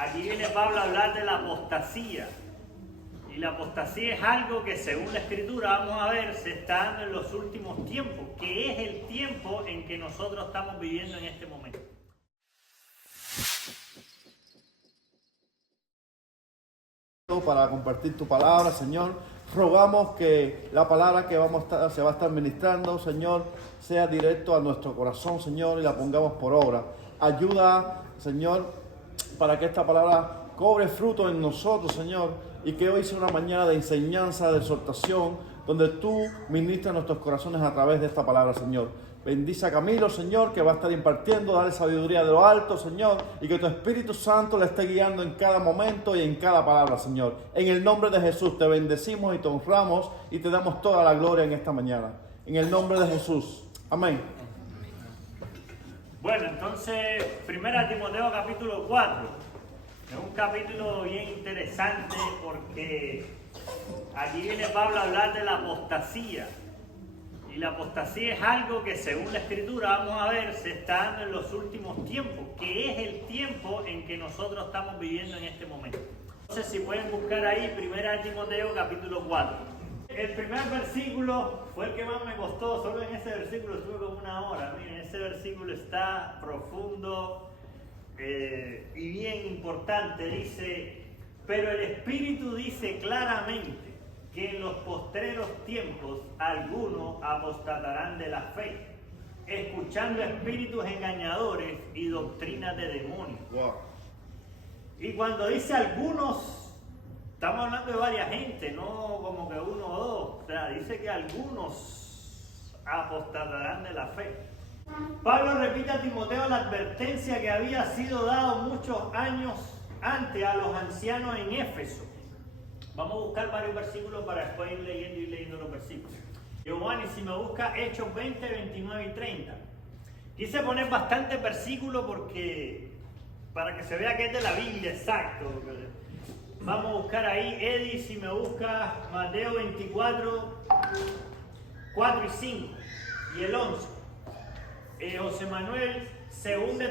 Aquí viene Pablo a hablar de la apostasía. Y la apostasía es algo que, según la Escritura, vamos a ver, se está dando en los últimos tiempos, que es el tiempo en que nosotros estamos viviendo en este momento. Para compartir tu palabra, Señor. Rogamos que la palabra que se va a estar ministrando, Señor, sea directo a nuestro corazón, Señor, y la pongamos por obra. Ayuda, Señor, para que esta palabra cobre fruto en nosotros, Señor, y que hoy sea una mañana de enseñanza, de exhortación, donde tú ministras nuestros corazones a través de esta palabra, Señor. Bendice a Camilo, Señor, que va a estar impartiendo, dale sabiduría de lo alto, Señor, y que tu Espíritu Santo le esté guiando en cada momento y en cada palabra, Señor. En el nombre de Jesús te bendecimos y te honramos y te damos toda la gloria en esta mañana. En el nombre de Jesús. Amén. Bueno, entonces, 1 Timoteo capítulo 4. Es un capítulo bien interesante porque aquí viene Pablo a hablar de la apostasía. Y la apostasía es algo que, según la Escritura, vamos a ver, se está dando en los últimos tiempos, que es el tiempo en que nosotros estamos viviendo en este momento. Entonces, si pueden buscar ahí 1 Timoteo capítulo 4. El primer versículo fue el que más me costó, solo en ese versículo estuve como una hora. Miren, ese versículo está profundo y bien importante. Dice, pero el Espíritu dice claramente que en los postreros tiempos algunos apostatarán de la fe, escuchando espíritus engañadores y doctrinas de demonios. Wow. Y cuando dice algunos, estamos hablando de varias gente, no como que uno o dos. O sea, dice que algunos apostatarán de la fe. Pablo repite a Timoteo la advertencia que había sido dado muchos años antes a los ancianos en Éfeso. Vamos a buscar varios versículos para después ir leyendo los versículos. Giovanni, si me busca Hechos 20, 29 y 30. Quise poner bastantes versículos para que se vea que es de la Biblia, exacto. Vamos a buscar ahí, Eddie, si me busca Mateo 24, 4 y 5 y el 11. José Manuel, 2 de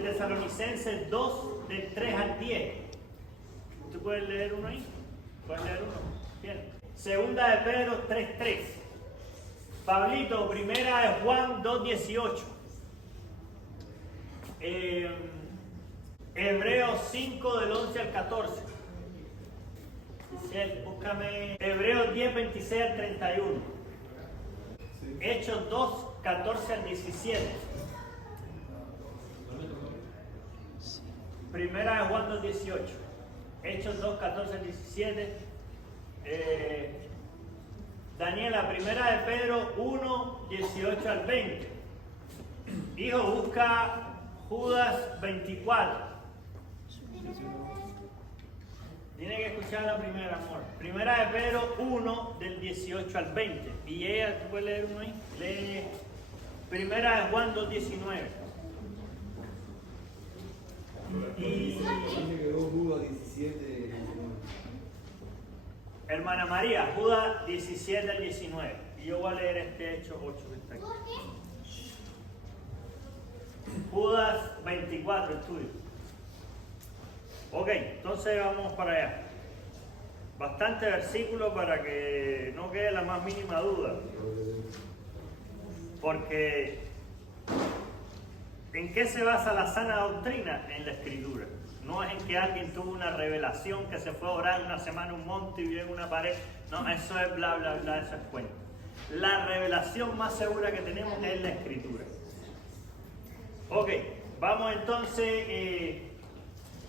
Tesalonicenses 2, del 3 al 10. ¿Tú puedes leer uno ahí? ¿Puedes leer uno? Bien. Segunda de Pedro 3:3. Pablito, primera de Juan 2:18. Hebreos 5 del 11 al 14. Búscame Hebreos 10, 26 al 31. Hechos 2, 14 al 17. Primera de Juan 2:18. Hechos 2, 14 al 17. Daniela, primera de Pedro 1, 18 al 20. Hijo, busca Judas 24. Tiene que escuchar la primera, amor. Primera de Pedro 1, del 18 al 20. Y ella, ¿tú puedes leer uno ahí? Lee primera de Juan 2, 19. Y Judas 17. Hermana María, Judas 17 al 19. Y yo voy a leer este Hecho 8 que está aquí. Judas 24, es tuyo. Ok, entonces vamos para allá. Bastante versículo para que no quede la más mínima duda. Porque ¿en qué se basa la sana doctrina? En la Escritura. No es en que alguien tuvo una revelación, que se fue a orar una semana en un monte y vio en una pared. No, eso es bla, bla, bla, eso es cuento. La revelación más segura que tenemos es la Escritura. Ok, vamos entonces.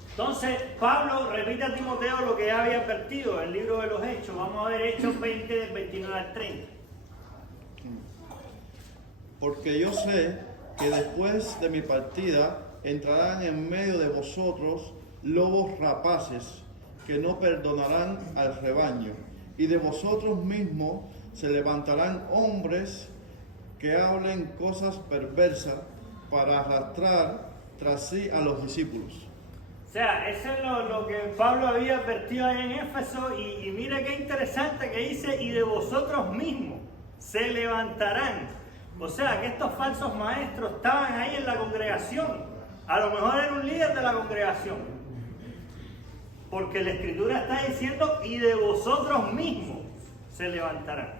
Entonces, Pablo repite a Timoteo lo que ya había advertido en el libro de los Hechos. Vamos a ver Hechos 20, del 29 al 30. Porque yo sé que después de mi partida entrarán en medio de vosotros lobos rapaces que no perdonarán al rebaño, y de vosotros mismos se levantarán hombres que hablen cosas perversas para arrastrar tras sí a los discípulos. O sea, eso es lo que Pablo había advertido ahí en Éfeso, y mire qué interesante que dice, y de vosotros mismos se levantarán. O sea, que estos falsos maestros estaban ahí en la congregación A lo mejor era un líder de la congregación. Porque la Escritura está diciendo, y de vosotros mismos se levantarán.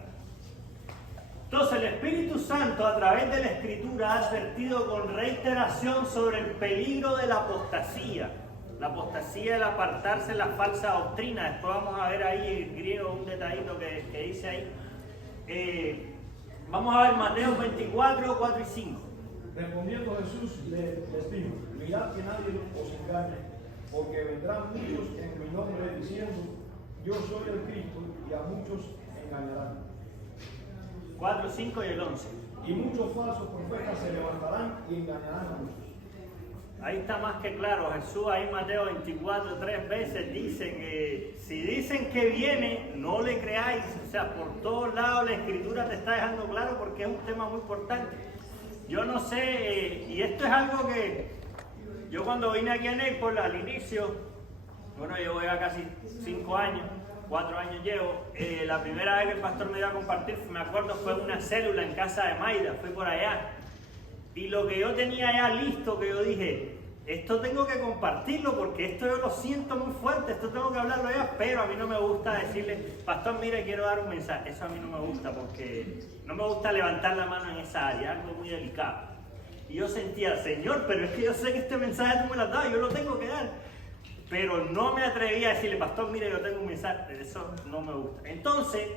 Entonces el Espíritu Santo a través de la Escritura ha advertido con reiteración sobre el peligro de la apostasía. La apostasía, el apartarse de la falsa doctrina. Después vamos a ver ahí en griego un detallito que dice ahí. Vamos a ver Mateo 24, 4 y 5. Respondiendo Jesús les dijo: mirad que nadie os engañe, porque vendrán muchos en mi nombre diciendo: yo soy el Cristo, y a muchos engañarán. 4, 5 y el 11. Y muchos falsos profetas se levantarán y engañarán a muchos. Ahí está más que claro. Jesús ahí en Mateo 24, 3 veces dice que si dicen que viene, no le creáis. O sea, por todos lados la Escritura te está dejando claro porque es un tema muy importante. Yo no sé, y esto es algo que yo cuando vine aquí a Naples al inicio, bueno, llevo ya casi 5 años, 4 años llevo, la primera vez que el pastor me dio a compartir, me acuerdo, fue una célula en casa de Maida, fui por allá. Y lo que yo tenía ya listo, que yo dije, esto tengo que compartirlo porque esto yo lo siento muy fuerte, esto tengo que hablarlo ya, pero a mí no me gusta decirle, pastor, mire, quiero dar un mensaje. Eso a mí no me gusta porque no me gusta levantar la mano en esa área, es algo muy delicado. Y yo sentía, Señor, pero es que yo sé que este mensaje tú me lo has dado, yo lo tengo que dar. Pero no me atreví a decirle, pastor, mire, yo tengo un mensaje, eso no me gusta. Entonces,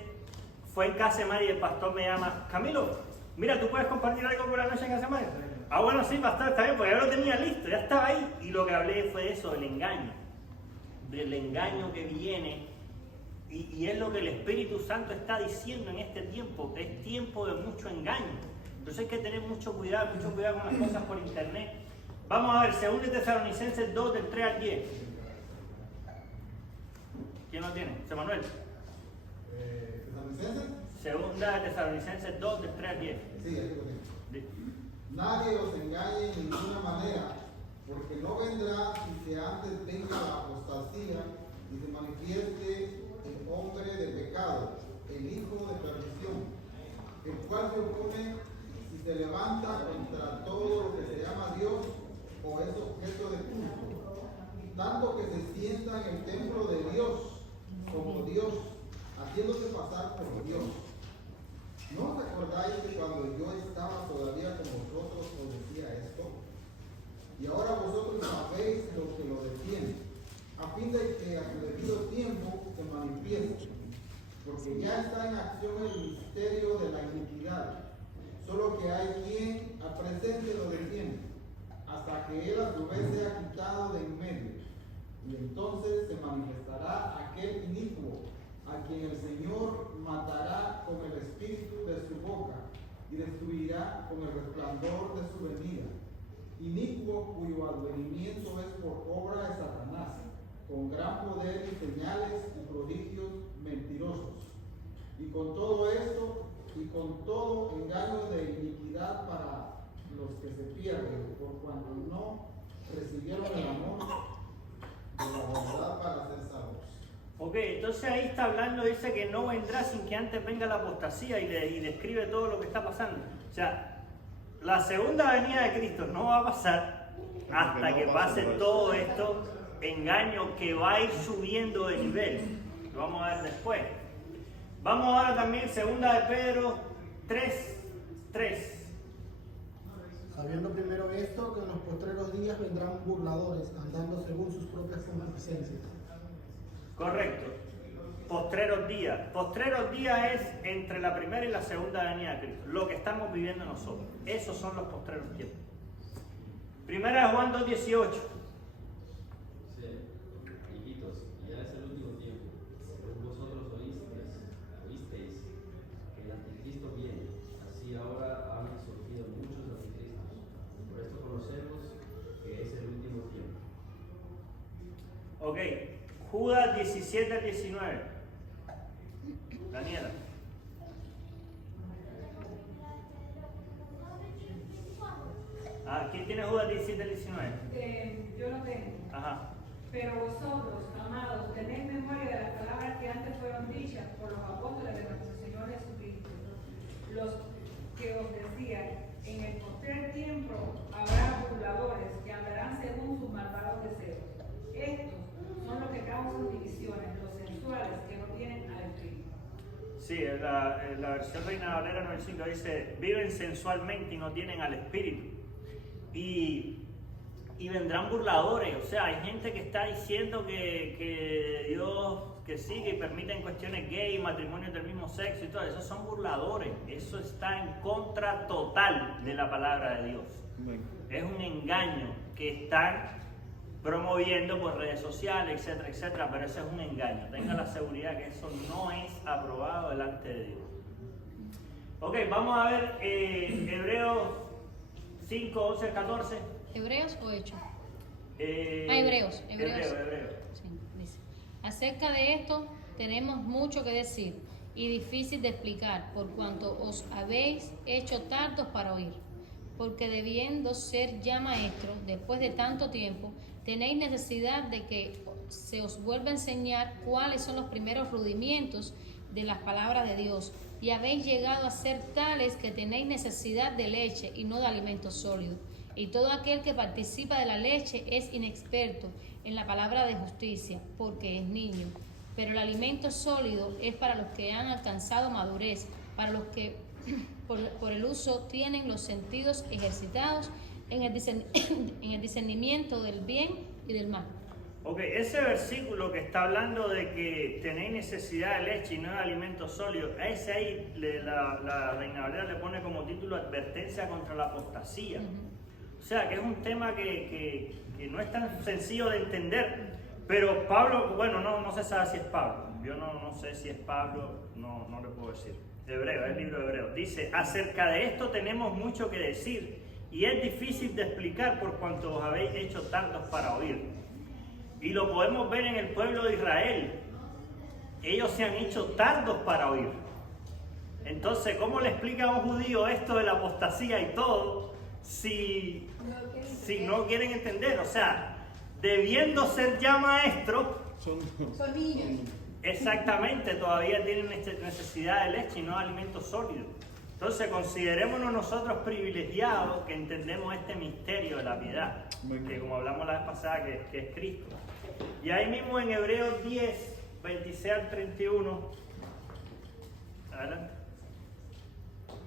fue en casa de María y el pastor me llama, Camilo, mira, ¿tú puedes compartir algo por la noche en casa de María? Ah, bueno, sí, pastor, está bien, porque ya lo tenía listo, ya estaba ahí. Y lo que hablé fue eso, del engaño que viene. Y es lo que el Espíritu Santo está diciendo en este tiempo, que es tiempo de mucho engaño. Entonces hay que tener mucho cuidado con las cosas por internet. Vamos a ver, 2 Tesalonicenses 2, del 3 al 10. ¿Quién lo tiene? ¿José Manuel? ¿Tesalonicenses? 2 Tesalonicenses 2, del 3 al 10. Sí, aquí lo tengo. Nadie os engañe en ninguna manera, porque no vendrá sin que antes venga la apostasía y se manifieste el hombre de pecado, el hijo de perdición, el cual se opone y se levanta contra todo lo que se llama Dios o es objeto de culto, tanto que se sienta en el templo de Dios como Dios, haciéndose pasar por Dios. ¿No os acordáis que cuando yo estaba todavía con vosotros os decía esto? Y ahora vosotros sabéis lo que lo detiene, a fin de que a su debido tiempo se manifieste, porque ya está en acción el misterio de la iniquidad, solo que hay quien a presente lo detiene, hasta que él a su vez sea quitado de en medio, y entonces se manifestará aquel inicuo, a quien el Señor matará con el espíritu de su boca y destruirá con el resplandor de su venida. Inicuo cuyo advenimiento es por obra de Satanás, con gran poder y señales y prodigios mentirosos. Y con todo esto, y con todo engaño de iniquidad para los que se pierden, por cuanto no recibieron el amor de la verdad para ser salvos. Ok, entonces ahí está hablando, dice que no vendrá sin que antes venga la apostasía y describe todo lo que está pasando. O sea, la segunda venida de Cristo no va a pasar hasta que pase todo esto, engaño que va a ir subiendo de nivel. Lo vamos a ver después. Vamos ahora también, 2 de Pedro 3. Sabiendo primero esto, que en los postreros días vendrán burladores, andando según sus propias concupiscencias. Correcto. Postreros días. Postreros días es entre la primera y la segunda venida de Cristo. Lo que estamos viviendo nosotros. Esos son los postreros tiempos. Primera de Juan 2:18. Hijitos, ya es el último tiempo. Según vosotros oísteis que el anticristo viene. Así ahora han surgido muchos anticristos. Por esto conocemos que es el último tiempo. Ok. Judas 17 al 19. Daniela. ¿Quién tiene Judas 17 al 19? Yo lo tengo. Ajá. Pero vosotros, amados, tened memoria de las palabras que antes fueron dichas por los apóstoles de nuestro Señor Jesucristo, los que os decían, en el postrer tiempo habrá burladores que andarán según sus malvados deseos. Estos son los que causan divisiones, los sensuales que no tienen al espíritu. Sí, en la versión Reina Valera 95 dice, viven sensualmente y no tienen al espíritu. Y vendrán burladores, o sea, hay gente que está diciendo que Dios, que sí, que permiten cuestiones gay, matrimonios del mismo sexo y todo, esos son burladores, eso está en contra total de la palabra de Dios. Es un engaño que están promoviendo por redes sociales, etcétera, etcétera, pero eso es un engaño. Tenga la seguridad que eso no es aprobado delante de Dios. Ok, vamos a ver Hebreos 5, 11, 14. ¿Hebreos o Hechos? Hebreos. Sí, dice. Acerca de esto tenemos mucho que decir y difícil de explicar, por cuanto os habéis hecho tardos para oír. Porque debiendo ser ya maestros, después de tanto tiempo, tenéis necesidad de que se os vuelva a enseñar cuáles son los primeros rudimientos de las palabras de Dios, y habéis llegado a ser tales que tenéis necesidad de leche y no de alimento sólido. Y todo aquel que participa de la leche es inexperto en la palabra de justicia, porque es niño. Pero el alimento sólido es para los que han alcanzado madurez, para los que por el uso tienen los sentidos ejercitados en el discernimiento del bien y del mal. Ok, ese versículo que está hablando de que tenéis necesidad de leche y no de alimento sólido, a ese ahí la Reina Valera le pone como título advertencia contra la apostasía. O sea, que es un tema que no es tan sencillo de entender, pero Pablo, bueno, no se sabe si es Pablo, yo no sé si es Pablo, no le puedo decir. Hebreo, es el libro de Hebreo. Dice, acerca de esto tenemos mucho que decir, y es difícil de explicar por cuanto os habéis hecho tardos para oír. Y lo podemos ver en el pueblo de Israel. Ellos se han hecho tardos para oír. Entonces, ¿cómo le explica a un judío esto de la apostasía y todo si no quieren entender? O sea, debiendo ser ya maestros, Son niños. exactamente, todavía tienen necesidad de leche y no de alimento sólido. Entonces, considerémonos nosotros privilegiados que entendemos este misterio de la piedad, que como hablamos la vez pasada, que es Cristo. Y ahí mismo en Hebreos 10, 26 al 31, adelante.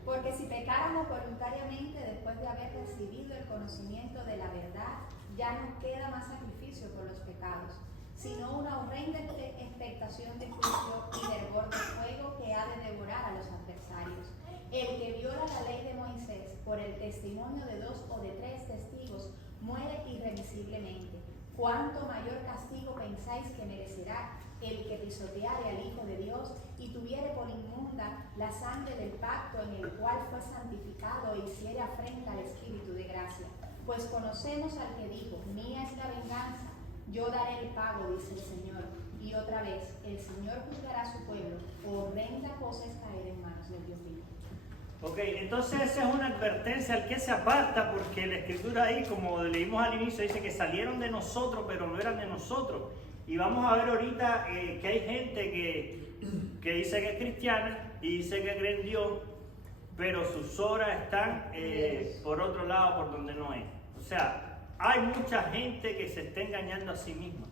Porque si pecáramos voluntariamente después de haber recibido el conocimiento de la verdad, ya no queda más sacrificio por los pecados, sino una horrenda expectación de juicio y de hervor de fuego que ha de devorar a los adversarios. El que viola la ley de Moisés por el testimonio de 2 o de 3 testigos muere irremisiblemente. ¿Cuánto mayor castigo pensáis que merecerá el que pisoteare al Hijo de Dios y tuviere por inmunda la sangre del pacto en el cual fue santificado e hiciere afrenta al Espíritu de gracia? Pues conocemos al que dijo, mía es la venganza, yo daré el pago, dice el Señor. Y otra vez, el Señor juzgará a su pueblo, horrenda cosa es caer en manos del Dios vivo. Ok, entonces esa es una advertencia al que se aparta, porque la escritura ahí, como leímos al inicio, dice que salieron de nosotros, pero no eran de nosotros. Y vamos a ver ahorita que hay gente que dice que es cristiana y dice que cree en Dios, pero sus obras están por otro lado, por donde no es. O sea, hay mucha gente que se está engañando a sí misma.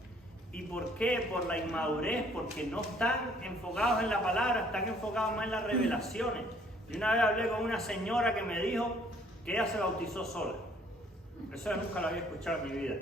¿Y por qué? Por la inmadurez, porque no están enfocados en la palabra, están enfocados más en las revelaciones. Y una vez hablé con una señora que me dijo que ella se bautizó sola. Eso yo nunca lo había escuchado en mi vida.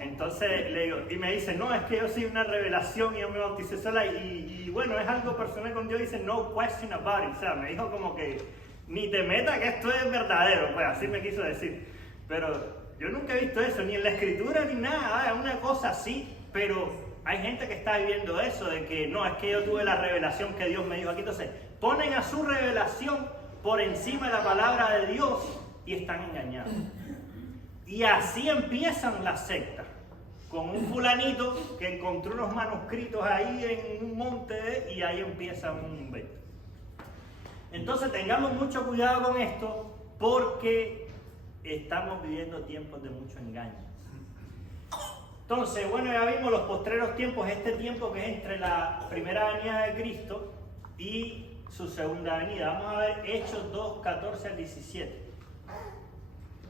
Entonces le digo, y me dice, no, es que yo soy una revelación y yo me bauticé sola. Y bueno, es algo personal con Dios. Dice, no question about it. O sea, me dijo como que ni te metas que esto es verdadero. Pues así me quiso decir. Pero yo nunca he visto eso, ni en la escritura ni nada. Es una cosa así. Pero hay gente que está viviendo eso, de que no, es que yo tuve la revelación que Dios me dijo aquí. Entonces, ponen a su revelación por encima de la palabra de Dios y están engañados. Y así empiezan las sectas, con un fulanito que encontró unos manuscritos ahí en un monte y ahí empieza un invento. Entonces tengamos mucho cuidado con esto porque estamos viviendo tiempos de mucho engaño. Entonces, bueno, ya vimos los postreros tiempos, este tiempo que es entre la primera venida de Cristo y su segunda venida. Vamos a ver Hechos 2, 14 al 17.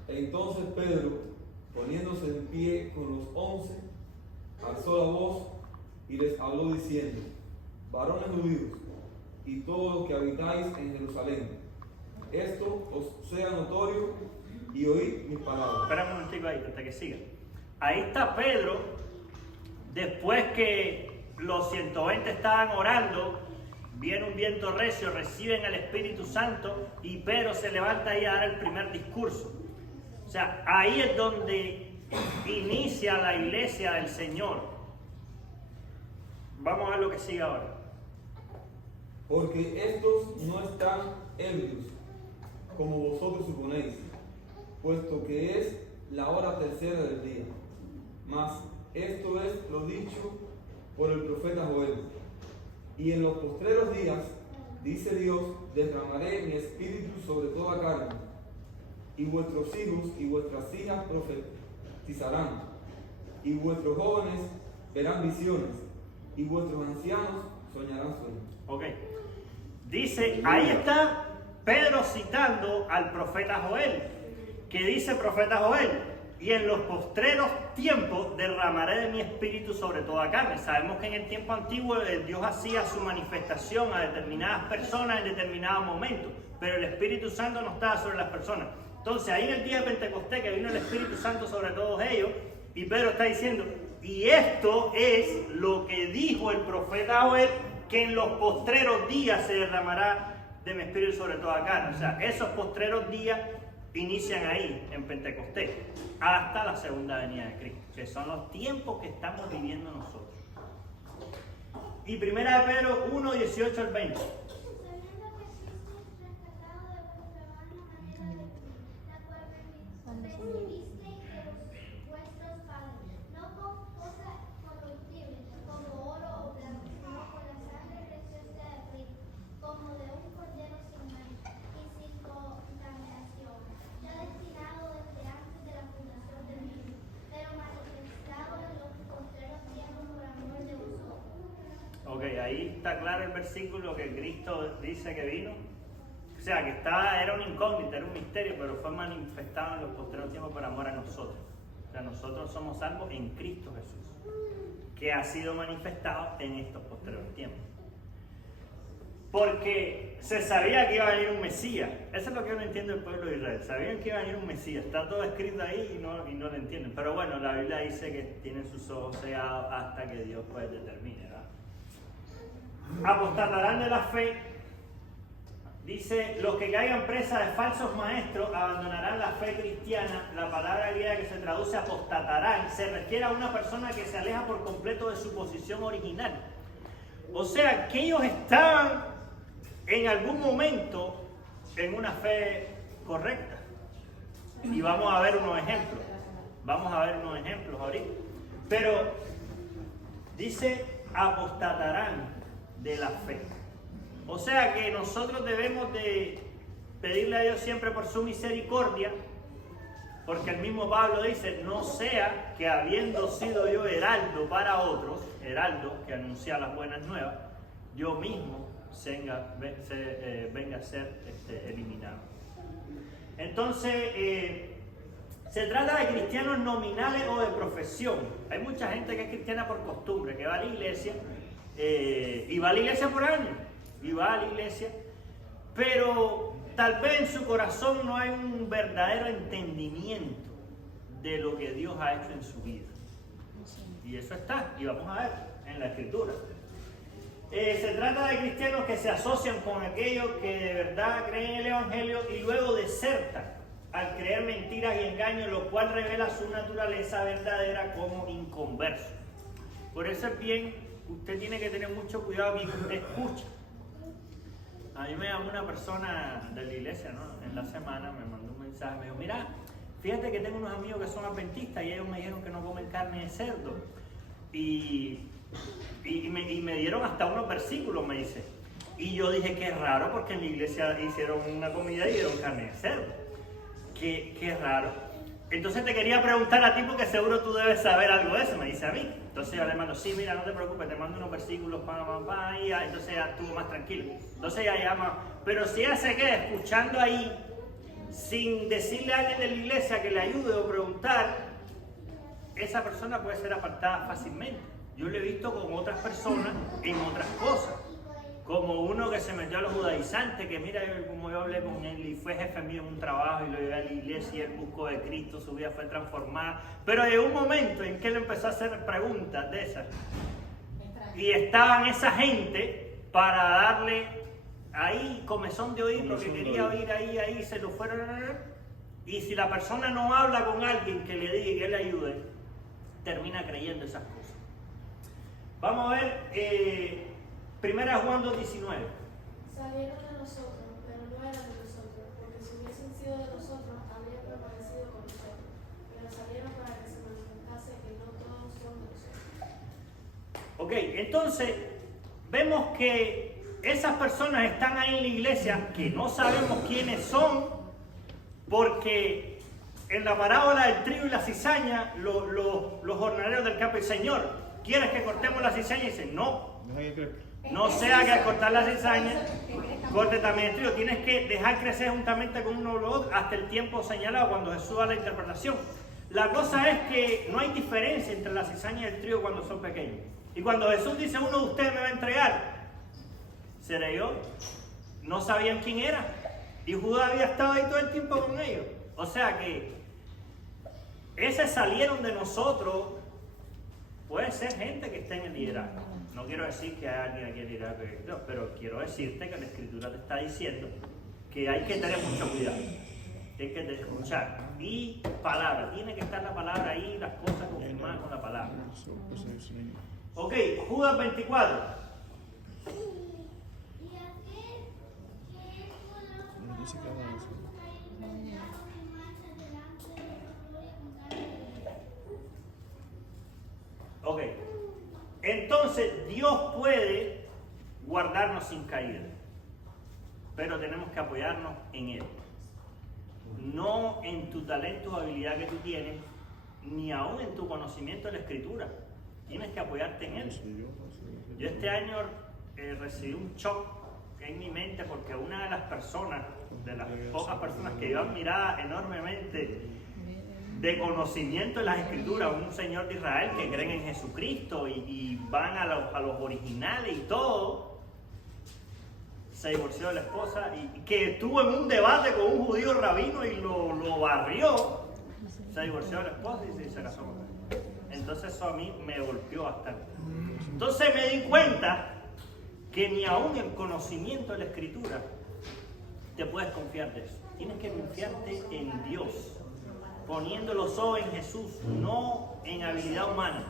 Entonces Pedro, poniéndose en pie con los 11, alzó la voz y les habló diciendo: varones judíos y todos los que habitáis en Jerusalén, esto os sea notorio y oíd mis palabras. Espera un momentico ahí, hasta que siga. Ahí está Pedro, después que los 120 estaban orando, viene un viento recio, reciben el Espíritu Santo y Pedro se levanta ahí a dar el primer discurso. O sea, ahí es donde inicia la iglesia del Señor. Vamos a ver lo que sigue ahora. Porque estos no están ebrios, como vosotros suponéis, puesto que es la hora tercera del día. Mas esto es lo dicho por el profeta Joel. Y en los postreros días, dice Dios, derramaré mi espíritu sobre toda carne, y vuestros hijos y vuestras hijas profetizarán, y vuestros jóvenes verán visiones, y vuestros ancianos soñarán sueños. Ok. Dice, ahí está Pedro citando al profeta Joel, que dice el profeta Joel: y en los postreros tiempos derramaré de mi espíritu sobre toda carne. Sabemos que en el tiempo antiguo Dios hacía su manifestación a determinadas personas en determinados momentos, pero el Espíritu Santo no estaba sobre las personas. Entonces ahí en el día de Pentecostés, que vino el Espíritu Santo sobre todos ellos, y Pedro está diciendo, y esto es lo que dijo el profeta Joel, que en los postreros días se derramará de mi espíritu sobre toda carne. O sea, esos postreros días inician ahí, en Pentecostés, hasta la segunda venida de Cristo, que son los tiempos que estamos viviendo nosotros. Y primera de Pedro 1, 18 al 20. Ok, ahí está claro el versículo que Cristo dice que vino. O sea, que era una incógnita, era un misterio, pero fue manifestado en los posteriores tiempos por amor a nosotros. O sea, nosotros somos salvos en Cristo Jesús, que ha sido manifestado en estos posteriores tiempos. Porque se sabía que iba a venir un Mesías. Eso es lo que yo no entiendo del pueblo de Israel. Sabían que iba a venir un Mesías. Está todo escrito ahí y no lo entienden. Pero bueno, la Biblia dice que tienen sus ojos cegados hasta que Dios pues determine, ¿verdad? Apostatarán de la fe. Dice, los que caigan presa de falsos maestros abandonarán la fe cristiana. La palabra griega que se traduce apostatarán se refiere a una persona que se aleja por completo de su posición original. O sea, que ellos estaban en algún momento en una fe correcta. Y vamos a ver unos ejemplos. Vamos a ver unos ejemplos ahorita. Pero dice, apostatarán de la fe. O sea que nosotros debemos de pedirle a Dios siempre por su misericordia, porque el mismo Pablo dice, no sea que habiendo sido yo heraldo para otros, heraldo que anuncia las buenas nuevas, yo mismo venga a ser eliminado. Entonces, se trata de cristianos nominales o de profesión. Hay mucha gente que es cristiana por costumbre, que va a la iglesia, y va a la iglesia por años, y va a la iglesia, pero tal vez en su corazón no hay un verdadero entendimiento de lo que Dios ha hecho en su vida. Y eso está, y vamos a ver en la Escritura. Se trata de cristianos que se asocian con aquellos que de verdad creen en el Evangelio y luego desertan al creer mentiras y engaños, lo cual revela su naturaleza verdadera como inconverso. Por eso es bien, usted tiene que tener mucho cuidado que usted escucha. A mí me llamó una persona de la iglesia, ¿no? En la semana me mandó un mensaje, me dijo, mira, fíjate que tengo unos amigos que son adventistas y ellos me dijeron que no comen carne de cerdo. Y me dieron hasta unos versículos, me dice. Y yo dije, qué raro, porque en la iglesia hicieron una comida y dieron carne de cerdo. Qué raro. Entonces te quería preguntar a ti, porque seguro tú debes saber algo de eso, me dice a mí. Entonces yo le mando, sí, mira, no te preocupes, te mando unos versículos, y ya, entonces ya estuvo más tranquilo. Entonces ya llama, pero si ella se queda escuchando ahí sin decirle a alguien de la iglesia que le ayude o preguntar, esa persona puede ser apartada fácilmente. Yo lo he visto con otras personas en otras cosas. Como uno que se metió a los judaizantes, que mira, como yo hablé con él y fue jefe mío en un trabajo y lo llevé a la iglesia y él buscó de Cristo, su vida fue transformada. Pero llegó un momento en que él empezó a hacer preguntas de esas. Y estaban esa gente para darle ahí comezón de oír, lo que quería oír ahí, se lo fueron. Y si la persona no habla con alguien que le diga y que le ayude, termina creyendo esas cosas. Vamos a ver, primera Juan 2:19. Salieron de nosotros, pero no eran de nosotros, porque si hubiesen sido de nosotros, habrían permanecido con nosotros. Pero salieron para que se manifestase que no todos son de nosotros. Ok, entonces vemos que esas personas están ahí en la iglesia que no sabemos quiénes son, porque en la parábola del trigo y la cizaña, los jornaleros del campo dicen: Señor, ¿quieres que cortemos la cizaña? Y dicen: no. No sea que al cortar la cizaña, corte también el trigo. Tienes que dejar crecer juntamente con uno o los otros hasta el tiempo señalado, cuando Jesús da la interpretación. La cosa es que no hay diferencia entre la cizaña y el trigo cuando son pequeños. Y cuando Jesús dice: uno de ustedes me va a entregar, ¿seré yo? No sabían quién era. Y Judas había estado ahí todo el tiempo con ellos. O sea que ese salieron de nosotros. Puede ser gente que esté en el liderazgo. No quiero decir que hay alguien aquí en el liderazgo, pero quiero decirte que la Escritura te está diciendo que hay que tener mucho cuidado. Hay que escuchar. Y palabra. Tiene que estar la palabra ahí, las cosas confirmadas con la palabra. Ok, Judas 24. Ok, entonces Dios puede guardarnos sin caída, pero tenemos que apoyarnos en Él. No en tu talento o habilidad que tú tienes, ni aún en tu conocimiento de la Escritura. Tienes que apoyarte en Él. Yo este año recibí un shock en mi mente, porque una de las personas, de las pocas personas que yo admiraba enormemente de conocimiento de las Escrituras, un señor de Israel que creen en Jesucristo y van a los originales y todo, se divorció de la esposa y que estuvo en un debate con un judío rabino y lo barrió, se divorció de la esposa y se casó con él. Entonces eso a mí me golpeó bastante. Entonces me di cuenta que ni aún el conocimiento de la Escritura te puedes confiar de eso. Tienes que confiarte en Dios, poniendo los ojos en Jesús, no en habilidad humana.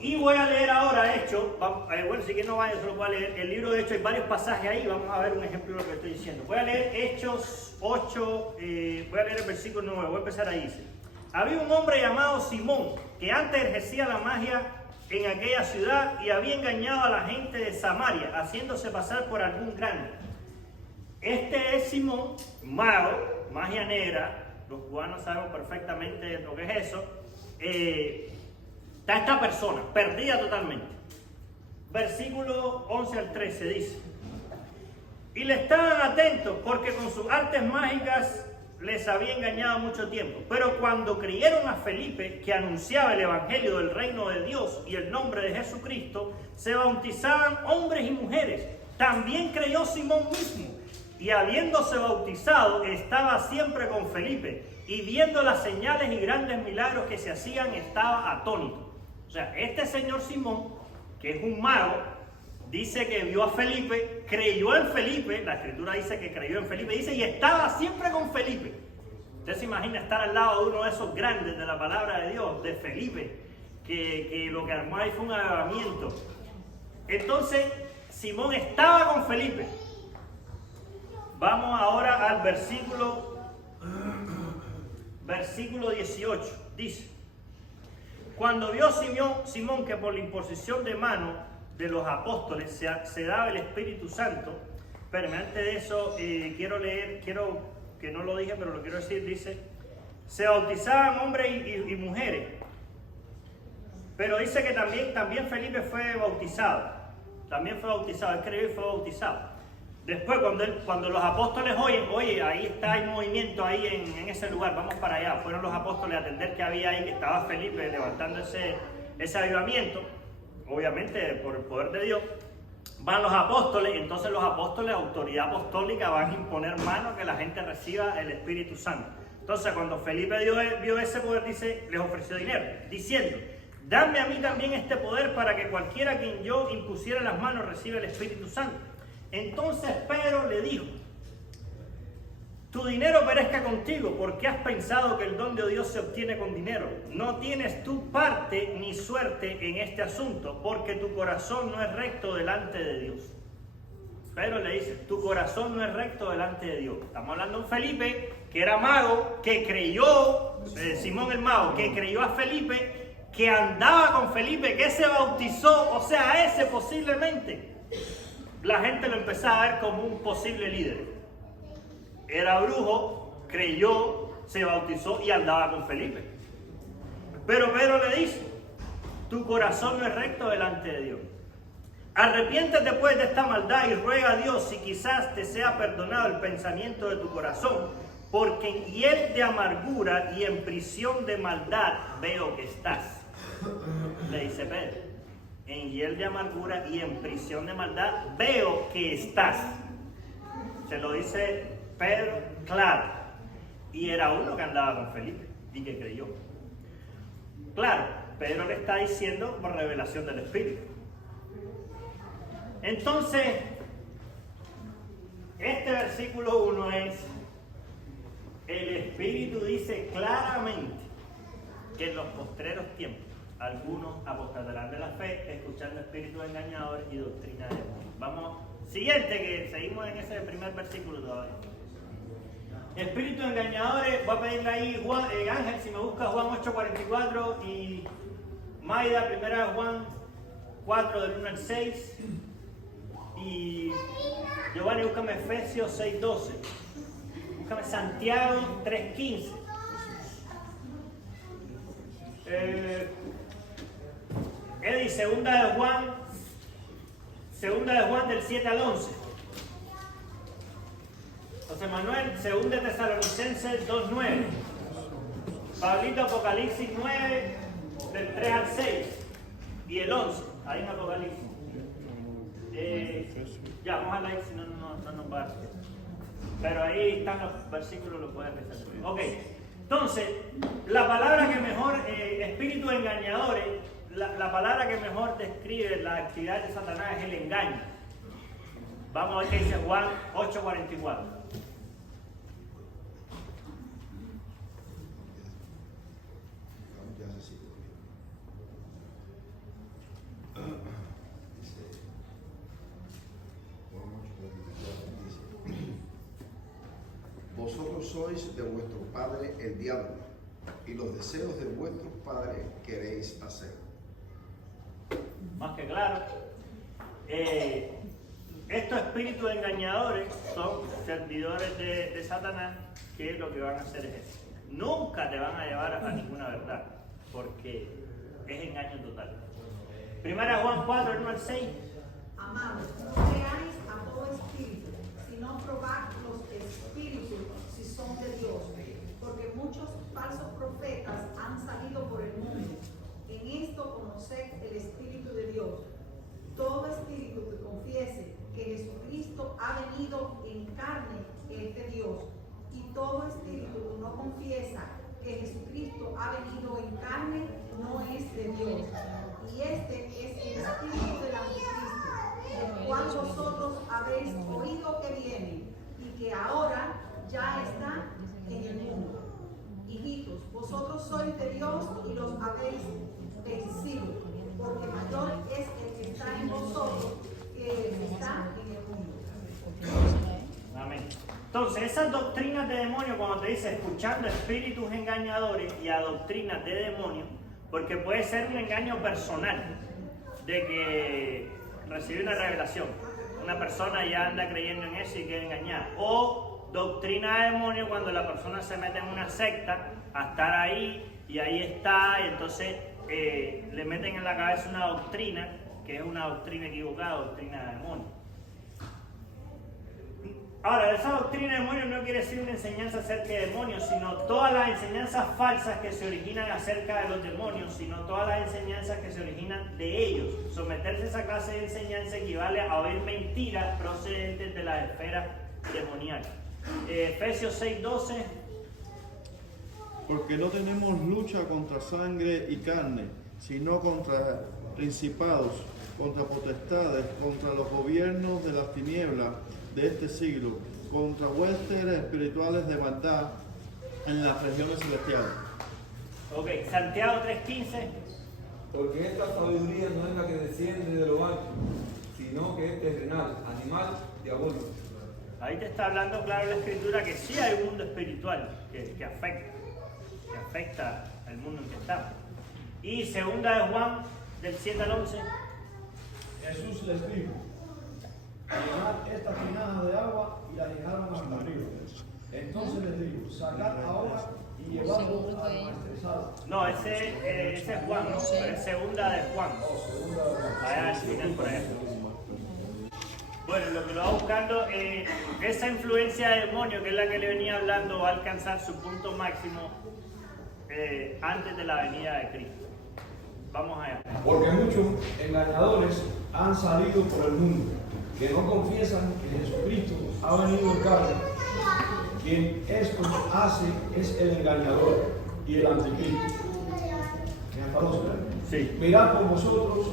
Y voy a leer ahora Hechos, bueno, si que no vaya, solo voy a leer el libro de Hechos, hay varios pasajes ahí, vamos a ver un ejemplo de lo que estoy diciendo. Voy a leer Hechos 8, voy a leer el versículo 9, voy a empezar ahí. Dice: había un hombre llamado Simón, que antes ejercía la magia en aquella ciudad y había engañado a la gente de Samaria, haciéndose pasar por algún grande. Este es Simón, mago, magia negra. Los cubanos saben perfectamente lo que es eso. Está esta persona, perdida totalmente. Versículo 11 al 13 dice: y le estaban atentos porque con sus artes mágicas les había engañado mucho tiempo. Pero cuando creyeron a Felipe, que anunciaba el evangelio del reino de Dios y el nombre de Jesucristo, se bautizaban hombres y mujeres. También creyó Simón mismo, y habiéndose bautizado, estaba siempre con Felipe, y viendo las señales y grandes milagros que se hacían, estaba atónito. O sea, este señor Simón, que es un mago, dice que vio a Felipe, creyó en Felipe, la Escritura dice que creyó en Felipe, dice, y estaba siempre con Felipe. Usted se imagina estar al lado de uno de esos grandes de la palabra de Dios, de Felipe, que lo que armó ahí fue un avivamiento. Entonces, Simón estaba con Felipe. Vamos ahora al versículo 18, dice: cuando vio Simón que por la imposición de mano de los apóstoles se daba el Espíritu Santo, pero antes de eso quiero que no lo dije, pero lo quiero decir, dice: se bautizaban hombres y mujeres, pero dice que también Felipe fue bautizado, él creyó y fue bautizado. Después, cuando los apóstoles oyen, oye, ahí está, hay movimiento ahí en ese lugar, vamos para allá. Fueron los apóstoles a atender que había ahí, que estaba Felipe levantando ese avivamiento, obviamente por el poder de Dios. Van los apóstoles, entonces los apóstoles, autoridad apostólica, van a imponer mano que la gente reciba el Espíritu Santo. Entonces, cuando Felipe vio ese poder, dice, les ofreció dinero, diciendo, dame a mí también este poder para que cualquiera a quien yo impusiera las manos reciba el Espíritu Santo. Entonces Pedro le dijo, tu dinero perezca contigo, porque has pensado que el don de Dios se obtiene con dinero. No tienes tu parte ni suerte en este asunto, porque tu corazón no es recto delante de Dios. Pedro le dice, tu corazón no es recto delante de Dios. Estamos hablando de un Felipe que era mago, que creyó, Simón el mago, que creyó a Felipe, que andaba con Felipe, que se bautizó, o sea, ese posiblemente. La gente lo empezaba a ver como un posible líder. Era brujo, creyó, se bautizó y andaba con Felipe. Pero Pedro le dice, tu corazón no es recto delante de Dios. Arrepiéntete pues de esta maldad y ruega a Dios si quizás te sea perdonado el pensamiento de tu corazón, porque en hiel de amargura y en prisión de maldad veo que estás. Le dice Pedro, en hiel de amargura y en prisión de maldad veo que estás. Se lo dice Pedro, claro, y era uno que andaba con Felipe y que creyó. Claro, Pedro le está diciendo por revelación del Espíritu. Entonces, este versículo 1 es, el Espíritu dice claramente que en los postreros tiempos algunos apostatarán de la fe, escuchando espíritus engañadores y doctrina de demonios. Vamos, siguiente, que seguimos en ese primer versículo todavía. Espíritus engañadores, voy a pedirle ahí, Ángel, si me busca Juan 8:44 y Maida, 1 Juan 4 del 1 al 6 y Giovanni, búscame Efesios 6:12, búscame Santiago 3:15. Eddie, segunda de Juan del 7 al 11. José Manuel, segunda de Tesalonicenses 2:9. Pablito, Apocalipsis 9 del 3 al 6 y el 11, ahí en Apocalipsis. Ya, vamos a leer, si no nos va a hacer. Pero ahí están los versículos, los puedes empezar. Ok, entonces, la palabra que mejor, espíritus engañadores, la palabra que mejor describe la actividad de Satanás es el engaño. Vamos a ver qué dice Juan 8:44. Vosotros sois de vuestro padre el diablo, y los deseos de vuestro padre queréis hacer. Más que claro. Estos espíritus engañadores son servidores de Satanás, que lo que van a hacer es eso. Nunca te van a llevar a ninguna verdad, porque es engaño total. 1 Juan 4, 1 al 6. Amados, no creáis a todo espíritu, sino probad los espíritus si son de Dios, porque muchos falsos profetas han salido por el mundo. En esto conoced el Espíritu de Dios. Todo espíritu que confiese que Jesucristo ha venido en carne es de Dios, y todo espíritu que no confiesa que Jesucristo ha venido en carne no es de Dios. Y este es el espíritu del anticristo, el cual vosotros habéis oído que viene y que ahora ya está en el mundo. Hijitos, vosotros sois de Dios y los habéis vencido, porque mayor es el que está en vosotros que el que está en el mundo. Amén. Entonces, esas doctrinas de demonios, cuando te dice escuchando espíritus engañadores y a doctrinas de demonios, porque puede ser un engaño personal, de que recibe una revelación, una persona ya anda creyendo en eso y queda engañada, o doctrina de demonios cuando la persona se mete en una secta a estar ahí y ahí está, y entonces le meten en la cabeza una doctrina que es una doctrina equivocada, doctrina de demonios. Ahora, esa doctrina de demonios no quiere decir una enseñanza acerca de demonios, sino todas las enseñanzas falsas que se originan acerca de los demonios, sino todas las enseñanzas que se originan de ellos. Someterse a esa clase de enseñanza equivale a oír mentiras procedentes de la esfera demoníaca. Efesios 6:12. Porque no tenemos lucha contra sangre y carne, sino contra principados, contra potestades, contra los gobiernos de las tinieblas de este siglo, contra huestes espirituales de maldad en las regiones celestiales. Ok, Santiago 3:15. Porque esta sabiduría no es la que desciende de lo alto, sino que es terrenal, animal, diabólico. Ahí te está hablando claro la Escritura que sí hay un mundo espiritual que afecta al mundo en que estamos. Y segunda de Juan, del 7 al 11. Jesús les dijo: llenad esta tinaja de agua, y la llenaron hasta arriba. Entonces les dijo: sacad ahora y llevadlo al maestresado. No, ese es Juan, ¿no? Pero es segunda de Juan. Allá al final por allá. Bueno, lo que lo va buscando, esa influencia de demonio, que es la que le venía hablando, va a alcanzar su punto máximo antes de la venida de Cristo. Vamos allá. Porque muchos engañadores han salido por el mundo, que no confiesan que Jesucristo ha venido en carne. Quien esto hace es el engañador y el anticristo. Sí. Mirad por vosotros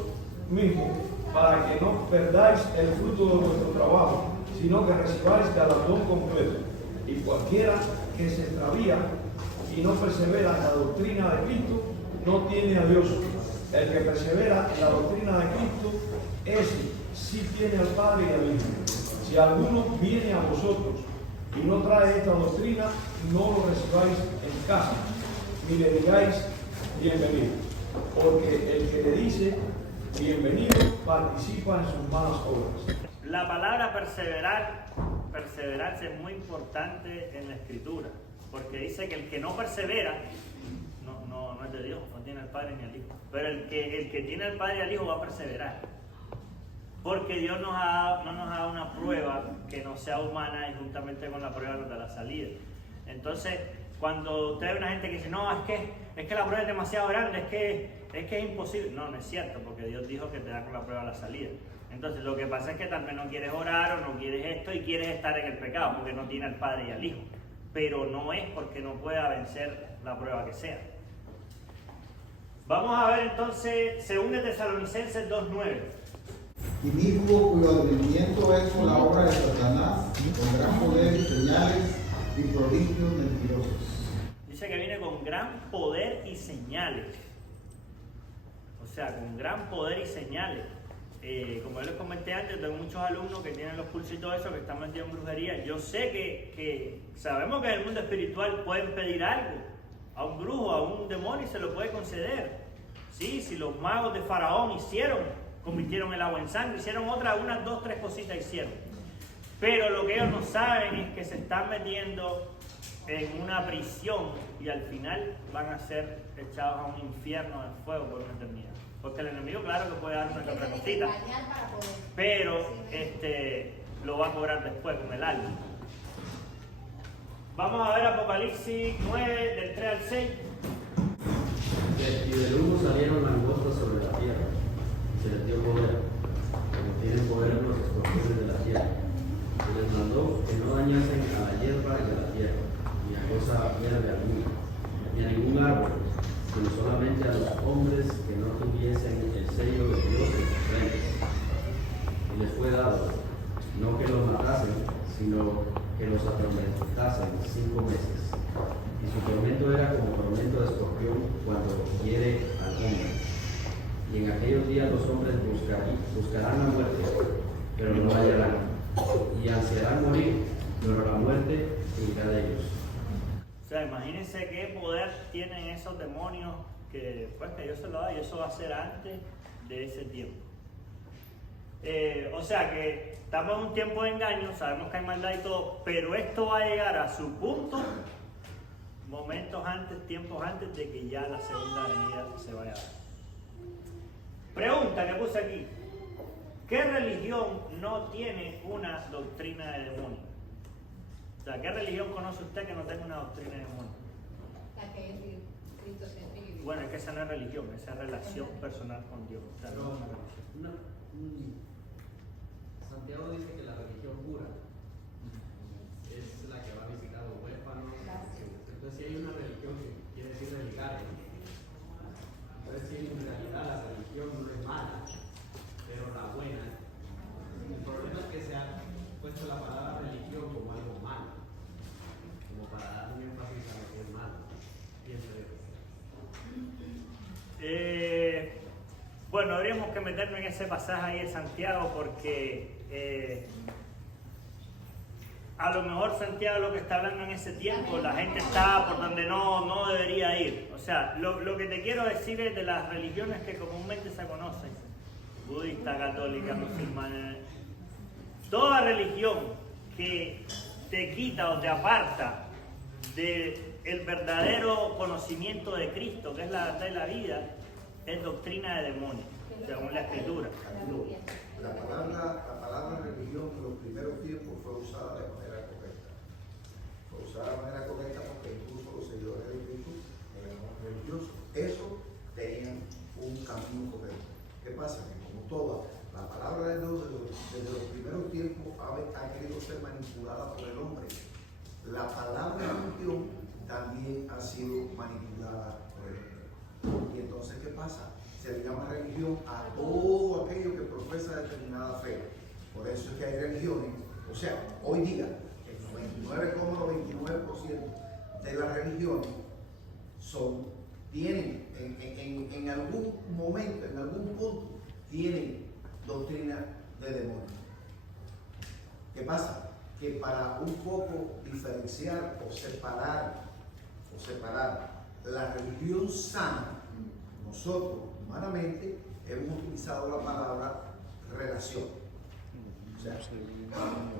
mismos, para que no perdáis el fruto de vuestro trabajo, sino que recibáis galardón completo. Y cualquiera que se extravía y no persevera en la doctrina de Cristo, no tiene a Dios. El que persevera en la doctrina de Cristo, ese sí tiene al Padre y al Hijo. Si alguno viene a vosotros y no trae esta doctrina, no lo recibáis en casa, ni le digáis bienvenido. Porque el que le dice bienvenido participa en sus malas obras. La palabra perseverancia es muy importante en la Escritura, porque dice que el que no persevera no es de Dios, no tiene al Padre ni al Hijo. Pero el que tiene al Padre y al Hijo va a perseverar. Porque Dios no nos ha dado una prueba que no sea humana, y juntamente con la prueba nos da la salida. Entonces, cuando usted ve una gente que dice, no, es que la prueba es demasiado grande, es que es imposible. No, no es cierto, porque Dios dijo que te da con la prueba la salida. Entonces, lo que pasa es que tal vez no quieres orar o no quieres esto y quieres estar en el pecado, porque no tiene al Padre y al Hijo. Pero no es porque no pueda vencer la prueba que sea. Vamos a ver entonces 2 Tesalonicenses 2:9. Inicuo, cuyo advenimiento es por la obra de Satanás, con gran poder y señales y prodigios mentirosos. Dice que viene con gran poder y señales. O sea, con gran poder y señales. Como yo les comenté antes, tengo muchos alumnos que tienen los cursos y todo eso, que están metidos en brujería. Yo sé que sabemos que en el mundo espiritual pueden pedir algo a un brujo, a un demonio, y se lo puede conceder. Sí, si los magos de Faraón convirtieron el agua en sangre, hicieron unas 2, 3 cositas hicieron. Pero lo que ellos no saben es que se están metiendo en una prisión y al final van a ser echados a un infierno de fuego por una eternidad. Porque el enemigo, claro que puede dar una que otra cosita, pero lo va a cobrar después con el alma. Vamos a ver Apocalipsis 9, del 3 al 6. Y del humo salieron langostas sobre la tierra, y se les dio poder, como tienen poder los escorpiones de la tierra. Y les mandó que no dañasen a la hierba de la tierra, ni a cosa verde alguna, ni a ningún árbol, sino solamente a los hombres que no tuviesen el sello de Dios en sus frentes. Y les fue dado, no que los matasen, sino que los atormentasen 5 meses. Y su tormento era como tormento de escorpión cuando hiere al hombre. Y en aquellos días los hombres buscarán la muerte, pero no la hallarán. Y ansiarán morir, pero la muerte huirá de ellos. O sea, imagínense qué poder tienen esos demonios que Dios se lo da, y eso va a ser antes de ese tiempo. O sea que estamos en un tiempo de engaño, sabemos que hay maldad y todo, pero esto va a llegar a su punto tiempos antes de que ya la segunda venida se vaya a dar. Pregunta que puse aquí: ¿qué religión no tiene una doctrina de demonios? O sea, ¿qué religión conoce usted que no tenga una doctrina hegemónica? La que es cristocentrismo. Bueno, es que esa no es religión, esa es relación personal con Dios. O sea, no es una religión. Santiago dice que la religión pura es la que va a visitar a los huérfanos. Entonces, si hay una religión que quiere decir religar, entonces si en realidad la religión no es mala, pero la buena. El problema es que se ha puesto la palabra religión como algo malo, como para dar un énfasis a lo que es malo. Pienso yo. Bueno, habríamos que meternos en ese pasaje ahí de Santiago porque a lo mejor Santiago lo que está hablando en ese tiempo, la gente está por donde no debería ir. O sea, lo que te quiero decir es de las religiones que comúnmente se conocen, budista, católica, musulmana, toda religión que te quita o te aparta del verdadero conocimiento de Cristo, que es la verdad y la vida, es doctrina de demonios, según la Escritura. La palabra religión en los primeros tiempos fue usada de manera correcta. Fue usada de manera correcta porque incluso los seguidores de Cristo eran religiosos. Eso tenían un camino correcto. ¿Qué pasa? Que como toda la palabra de Dios desde los primeros tiempos ha querido ser manipulada por el hombre. La palabra religión también ha sido manipulada por el hombre. Y entonces, ¿qué pasa? Se le llama religión a todo aquello que profesa determinada fe. Por eso es que hay religiones, o sea, hoy día el 99,99% de las religiones tienen en algún momento, en algún punto, tienen doctrina de demonios. ¿Qué pasa? Que para un poco diferenciar o separar la religión sana, nosotros humanamente hemos utilizado la palabra relación. O sea,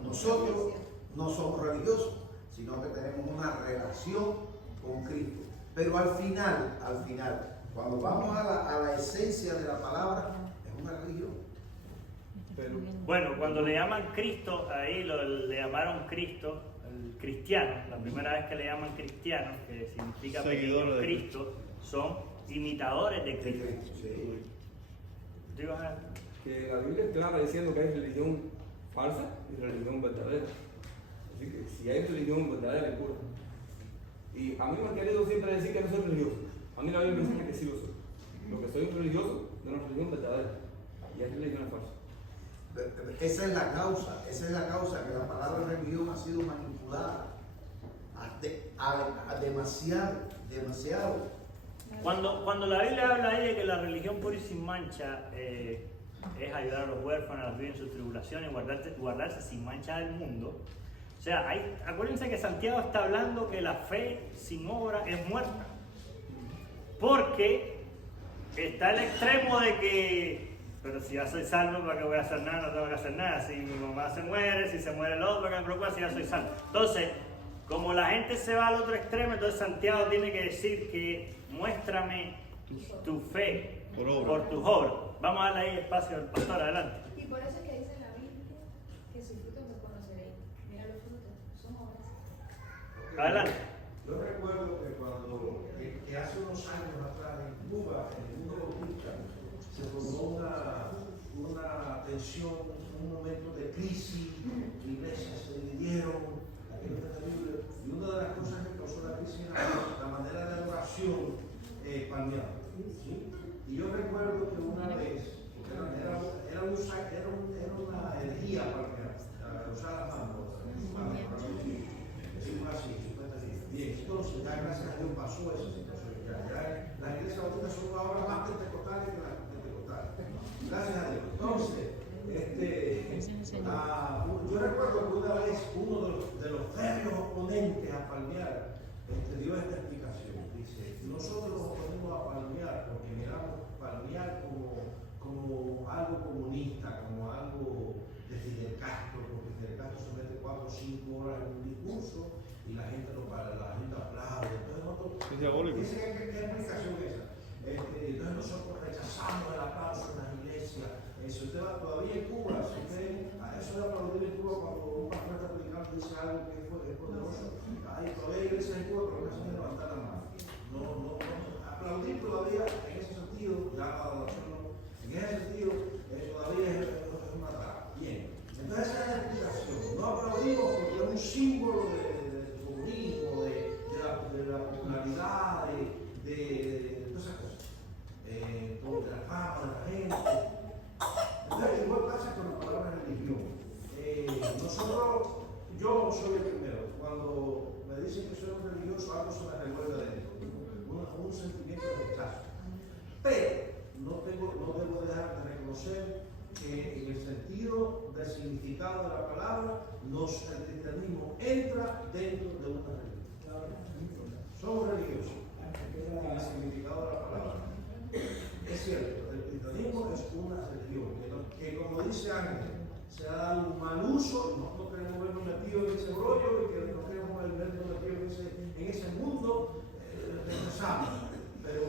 nosotros no somos religiosos, sino que tenemos una relación con Cristo. Pero al final, cuando vamos a la esencia de la palabra, es una religión. Bueno, cuando le llaman Cristo, ahí le llamaron Cristo, el cristiano, la primera vez que le llaman cristiano, que significa pequeño Cristo, son imitadores de Cristo. Sí. ¿Digo, Que la Biblia es clara diciendo que hay religión falsa y religión verdadera. Así que si hay religión verdadera y pura. Y a mí me han querido siempre decir que no soy religioso. A mí la Biblia me enseña que sí lo soy. Lo que soy un religioso de una religión verdadera. Y hay religión falsa. Esa es la causa que la palabra religión ha sido manipulada a demasiado. Cuando la Biblia habla ahí de que la religión pura y sin mancha es ayudar a los huérfanos a vivir en sus tribulaciones, guardarse sin mancha del mundo, o sea, acuérdense que Santiago está hablando que la fe sin obra es muerta, porque está el extremo de que, pero si ya soy salvo, ¿para qué voy a hacer nada? No tengo que hacer nada. Si mi mamá se muere, si se muere el otro, ¿para qué me preocupa si ya soy salvo? Entonces, como la gente se va al otro extremo, entonces Santiago tiene que decir que muéstrame tu fe por tus obras. Vamos a darle ahí espacio al pastor, adelante. Y por eso es que dice en la Biblia que sus frutos me conoceréis. Mira los frutos, son obras. Adelante. Yo recuerdo que que hace unos años atrás en Cuba, en el mundo bautista, se formó una tensión, un momento de crisis, iglesias se dividieron, aquello era terrible. Y una de las cosas que causó la crisis era la manera de adoración palmeada. ¿Sí? Y yo recuerdo que una vez, porque era una herejía palmeada, usar las manos, decimos así, 50 días. Bien, entonces ya gracias a Dios pasó esa situación. Ya las iglesias bautistas son ahora más pentecostales que las pentecostales. Gracias a Dios. Entonces, yo recuerdo que una vez uno de los férreos oponentes a palmear dio esta explicación. Dice, nosotros nos oponemos a palmear porque miramos palmear como algo comunista, como algo de Fidel Castro, porque Fidel Castro se mete 4 o 5 horas en un discurso y la gente no para, la gente aplaude. Entonces nosotros, ¿qué explicación es esa? Entonces nosotros rechazamos el aplauso en las iglesias. Si usted va todavía en Cuba, si usted, a eso de aplaudir en Cuba cuando un pastor republicano dice algo que es poderoso. Hay todavía iglesias en Cuba que no se levantar la mano. No. Aplaudir todavía en ese sentido, ya la adoración, en ese sentido, todavía es una traba. Bien. Entonces esa es la explicación. No aplaudimos porque es un símbolo del comunismo, de la popularidad, de todas esas cosas. De la fama de la gente. Entonces, igual pasa con la palabra religión. Yo soy el primero. Cuando me dicen que soy un religioso, algo se me revuelve dentro. Un sentimiento de rechazo. Pero no debo dejar de reconocer que en el sentido del significado de la palabra, el cristianismo entra dentro de una religión. Somos religiosos en el significado de la palabra. Es cierto, el cristianismo es una religión que como dice Ángel, se ha dado un mal uso y nosotros queremos vernos metidos en ese rollo y que no queremos vernos metidos en ese mundo, empezamos. Pero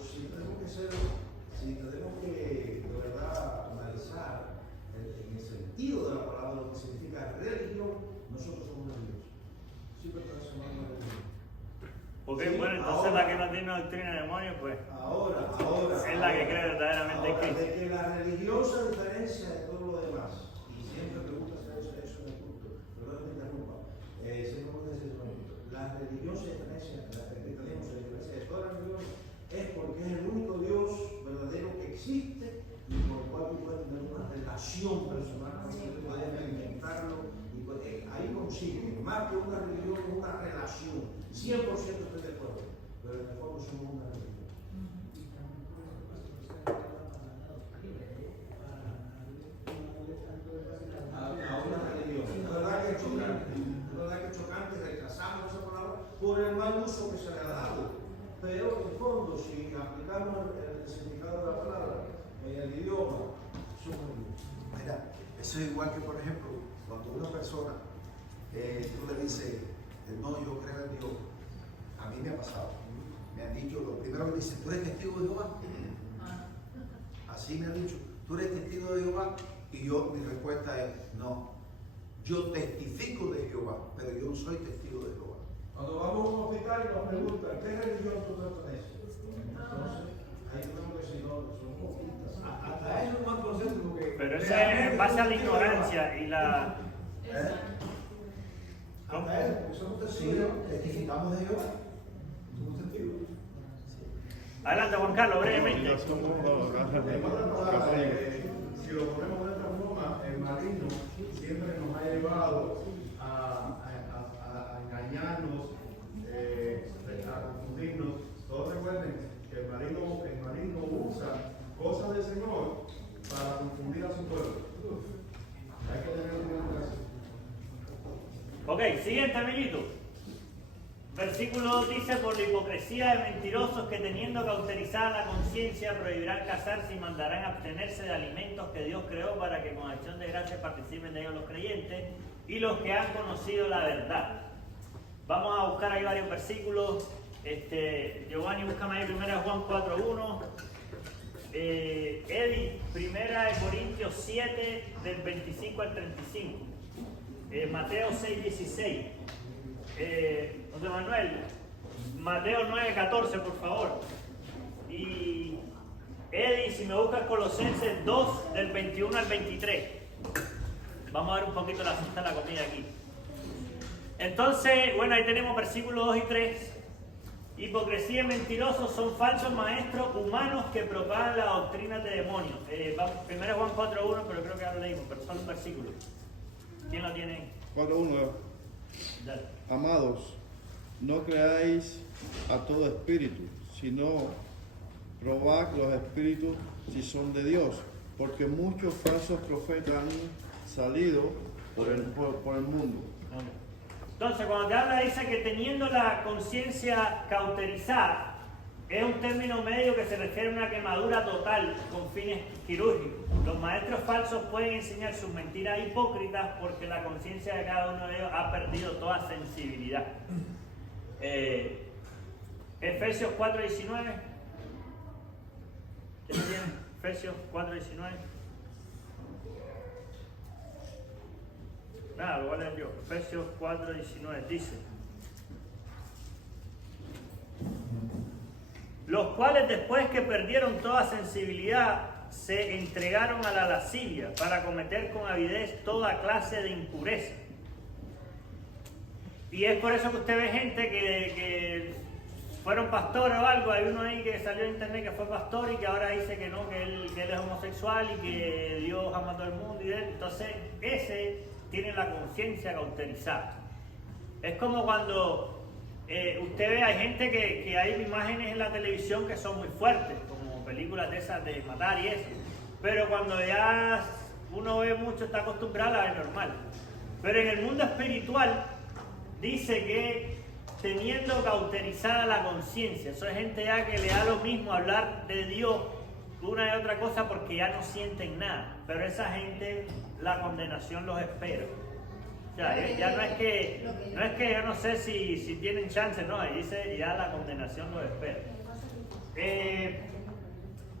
si tenemos que de verdad analizar en el sentido de la palabra lo que significa religión, nosotros somos religiosos. Sí, pero eso no es una religión. Porque Sí, bueno, entonces ahora, la que no tiene doctrina de demonio, pues ahora, es la que cree verdaderamente en Cristo. de que la religión se diferencia de todo lo demás, y siempre me gusta hacer eso en el culto, perdón que me interrumpa, siempre me gusta decir eso en el culto. La religión se diferencia, el cristianismo se diferencia de todas las religiones, es porque es el único Dios verdadero que existe y por el cual tú puedes tener una relación personal, tú puedes alimentarlo, y ahí consigues, más que una religión, una relación. 100% estoy de acuerdo, pero en el fondo somos una religión. A una religión. Es verdad que es chocante, rechazamos esa palabra por el mal uso que se le ha dado. Pero en el fondo, si aplicamos el significado de la palabra en el idioma, somos religiosos. Mira, eso es igual que, por ejemplo, cuando una persona, tú le dices, no, yo creo en Dios. A mí me ha pasado. Me han dicho, lo primero que dicen, ¿tú eres testigo de Jehová? Así me han dicho, ¿tú eres testigo de Jehová? Y mi respuesta es, no. Yo testifico de Jehová, pero yo no soy testigo de Jehová. Cuando vamos a un hospital y nos preguntan, ¿qué religión tú perteneces? Entonces, ahí tenemos que decir, no, son poquitas. Hasta eso no más concepto porque... Pero eso es en base a la ignorancia y la... Hasta eso, porque somos testigos, testificamos de Jehová. Somos testigos. Adelante, Juan Carlos, brevemente. Si lo ponemos de esta forma, el maligno siempre nos ha llevado a engañarnos, a confundirnos. Todos recuerden que el maligno usa cosas del Señor para confundir a su pueblo. Hay que tener cuidado con eso. Ok, siguiente, amiguito. Versículo 2 dice, por la hipocresía de mentirosos que teniendo cauterizada la conciencia prohibirán casarse y mandarán abstenerse de alimentos que Dios creó para que con acción de gracia participen de ellos los creyentes y los que han conocido la verdad. Vamos a buscar ahí varios versículos. Giovanni, búscame ahí 1 Juan 4.1. Eddie, 1 Corintios 7 del 25 al 35. Mateo 6.16. José Manuel, Mateo 9.14, por favor. Y Eddie, si me buscas Colosenses 2 del 21 al 23. Vamos a ver un poquito la fiesta de la comida aquí. Entonces, bueno, ahí tenemos versículos 2 y 3. Hipocresía y mentirosos son falsos maestros humanos que propagan la doctrina de demonios. 1 Juan 4.1, pero creo que ya lo leímos, pero solo un versículo. ¿Quién lo tiene ahí? 4.1. Dale. Amados, no creáis a todo espíritu, sino probad los espíritus si son de Dios, porque muchos falsos profetas han salido por el mundo. Entonces, cuando te habla, dice que teniendo la conciencia cauterizada, es un término medio que se refiere a una quemadura total con fines quirúrgicos. Los maestros falsos pueden enseñar sus mentiras hipócritas porque la conciencia de cada uno de ellos ha perdido toda sensibilidad. Efesios 4.19. ¿Quién tiene? Efesios 4.19. Nada, lo voy a leer yo. Efesios 4:19 dice: los cuales después que perdieron toda sensibilidad se entregaron a la lascivia para cometer con avidez toda clase de impureza. Y es por eso que usted ve gente que fueron pastores o algo. Hay uno ahí que salió en internet que fue pastor y que ahora dice que no, que él es homosexual y que Dios ama a todo el mundo y él. Entonces ese tiene la conciencia cauterizada. Es como cuando usted ve, hay gente que hay imágenes en la televisión que son muy fuertes, como películas de esas de matar y eso. Pero cuando ya uno ve mucho, está acostumbrado a ver normal. Pero en el mundo espiritual dice que teniendo cauterizada la conciencia, eso es gente ya que le da lo mismo hablar de Dios una y otra cosa porque ya no sienten nada. Pero esa gente, la condenación los espera. O sea, ya no es que yo no sé si tienen chance, no, ahí dice ya la condenación los espera.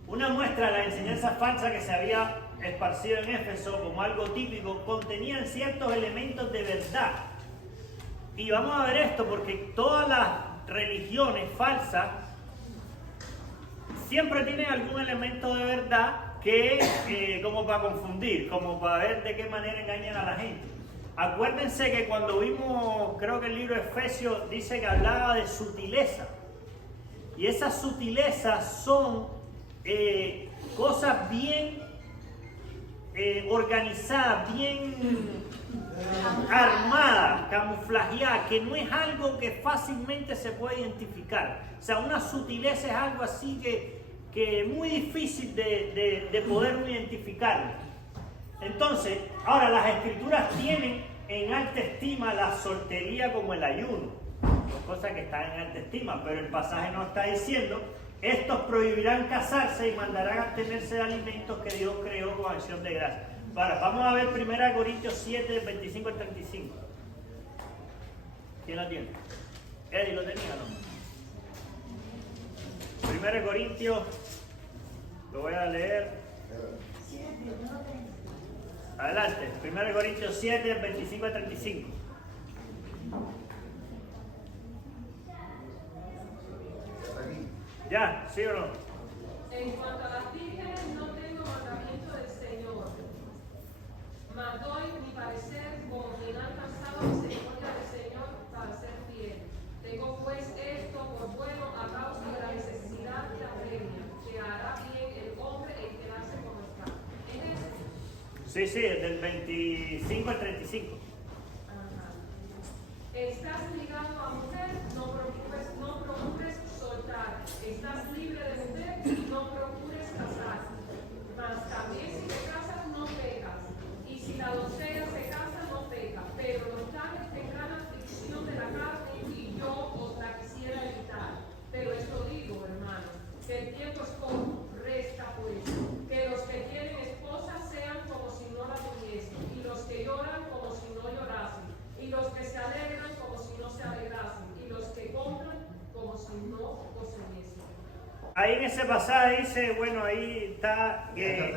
Una muestra de la enseñanza falsa que se había esparcido en Éfeso como algo típico, contenían ciertos elementos de verdad. Y vamos a ver esto porque todas las religiones falsas siempre tienen algún elemento de verdad que como para confundir, como para ver de qué manera engañan a la gente. Acuérdense que cuando vimos, creo que el libro de Efesios dice que hablaba de sutileza. Y esas sutilezas son cosas bien organizadas, bien armadas, camuflajeadas, que no es algo que fácilmente se puede identificar. O sea, una sutileza es algo así que es muy difícil de poder identificar. Entonces, ahora las escrituras tienen en alta estima la soltería como el ayuno, son cosas que están en alta estima, pero el pasaje nos está diciendo: estos prohibirán casarse y mandarán a abstenerse de alimentos que Dios creó con acción de gracia. Ahora, vamos a ver 1 Corintios 7, 25 al 35. ¿Quién lo tiene? Eddie, ¿lo tenía o no? 1 Corintios, lo voy a leer. Adelante, 1 Corintios 7, 25 al 35. ¿Ya? ¿Sí o no? En cuanto a las vírgenes, no tengo mandamiento del Señor, mas doy mi parecer como quien ha alcanzado misericordia del Señor para ser fiel. Tengo pues esto por bueno a causa de la necesidad de la premia, que hará bien el hombre en quedarse como está. ¿Es ese? Sí, del 25 al 35. Ajá. Estás ligado a mujer, no procures soltar. Estás libre de mujer, no procures casar. Mas también si te casas, no pecas. Y si la doncella se casa, no peca. Pero los tales tendrán aflicción de la carne y yo os la quisiera evitar. Pero esto digo, hermanos, que el tiempo es corto. Resta pues que los que tienen esposa sean como si no la tuviesen, y los que lloran como si no llorasen, y los que se alegran como si no se alegrasen, y los que compran como si no poseyesen. Ahí en ese pasaje dice, bueno, ahí está que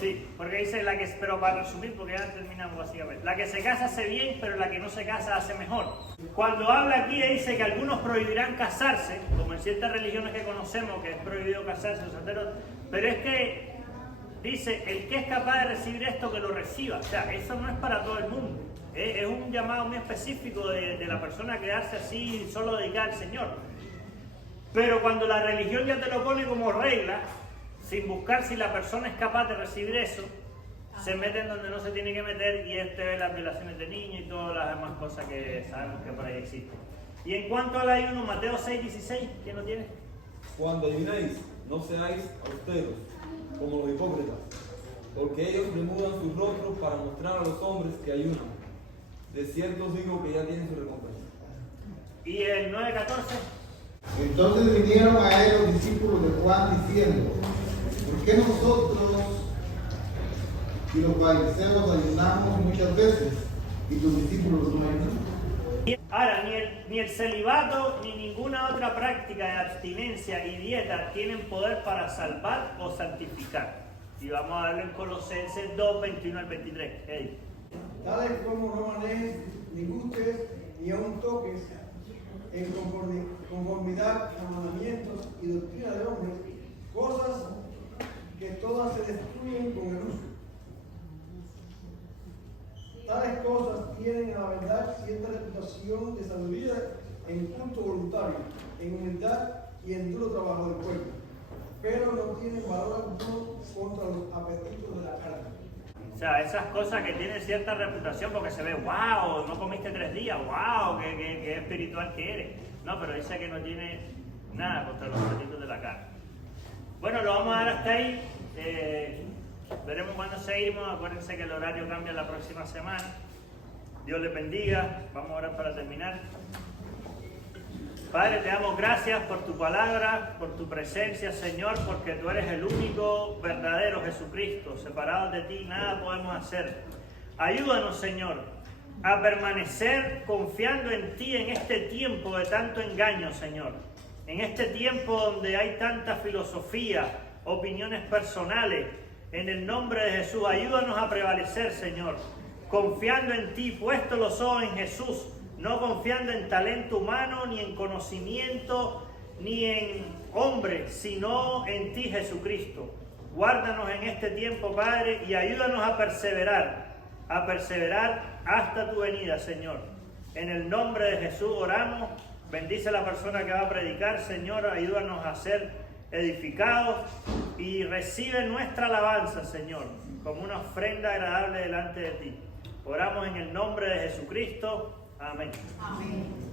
sí, porque dice la que, pero para resumir, porque ya terminamos básicamente, la que se casa hace bien, pero la que no se casa hace mejor. Cuando habla aquí dice que algunos prohibirán casarse, como en ciertas religiones que conocemos, que es prohibido casarse los solteros, pero es que dice, el que es capaz de recibir esto, que lo reciba. O sea, eso no es para todo el mundo. Es un llamado muy específico de la persona a quedarse así, solo dedicar al Señor. Pero cuando la religión ya te lo pone como regla, sin buscar si la persona es capaz de recibir eso, se mete en donde no se tiene que meter, y es las violaciones de niños y todas las demás cosas que sabemos que por ahí existen. Y en cuanto al ayuno, Mateo 6:16, ¿quién lo tiene? Cuando ayunéis, no seáis austeros, como los hipócritas, porque ellos remudan sus rostros para mostrar a los hombres que ayunan. De cierto os digo que ya tienen su recompensa. ¿Y el 9:14? Entonces vinieron a él los discípulos de Juan diciendo: ¿por qué nosotros y los fariseos ayunamos muchas veces y tus discípulos no ayunan? Ahora, ni el celibato ni ninguna otra práctica de abstinencia y dieta tienen poder para salvar o santificar. Y vamos a darlo en Colosenses 2, 21 al 23. Hey. tales como no manejes, ni gustes, ni aun toques, en conformidad a mandamientos y doctrina de hombres, cosas que todas se destruyen con el uso. Tales cosas tienen a la verdad cierta reputación de sabiduría en culto voluntario, en humildad y en duro trabajo del cuerpo, pero no tienen valor alguno contra los apetitos de la carne. O sea, esas cosas que tienen cierta reputación porque se ve, wow, no comiste 3 días, wow, qué espiritual que eres. No, pero dice que no tiene nada contra los apetitos de la carne. Bueno, lo vamos a dar hasta ahí. Veremos cuándo seguimos. Acuérdense que el horario cambia la próxima semana. Dios les bendiga. Vamos a orar para terminar. Padre, te damos gracias por tu palabra, por tu presencia, Señor, porque tú eres el único verdadero Jesucristo. Separados de ti, nada podemos hacer. Ayúdanos, Señor, a permanecer confiando en ti en este tiempo de tanto engaño, Señor. En este tiempo donde hay tanta filosofía, opiniones personales. En el nombre de Jesús, ayúdanos a prevalecer, Señor, confiando en ti, puesto los ojos en Jesús, no confiando en talento humano, ni en conocimiento, ni en hombre, sino en ti, Jesucristo. Guárdanos en este tiempo, Padre, y ayúdanos a perseverar hasta tu venida, Señor. En el nombre de Jesús oramos. Bendice a la persona que va a predicar, Señor. Ayúdanos a ser edificados y recibe nuestra alabanza, Señor, como una ofrenda agradable delante de ti. Oramos en el nombre de Jesucristo. Amén. Amén.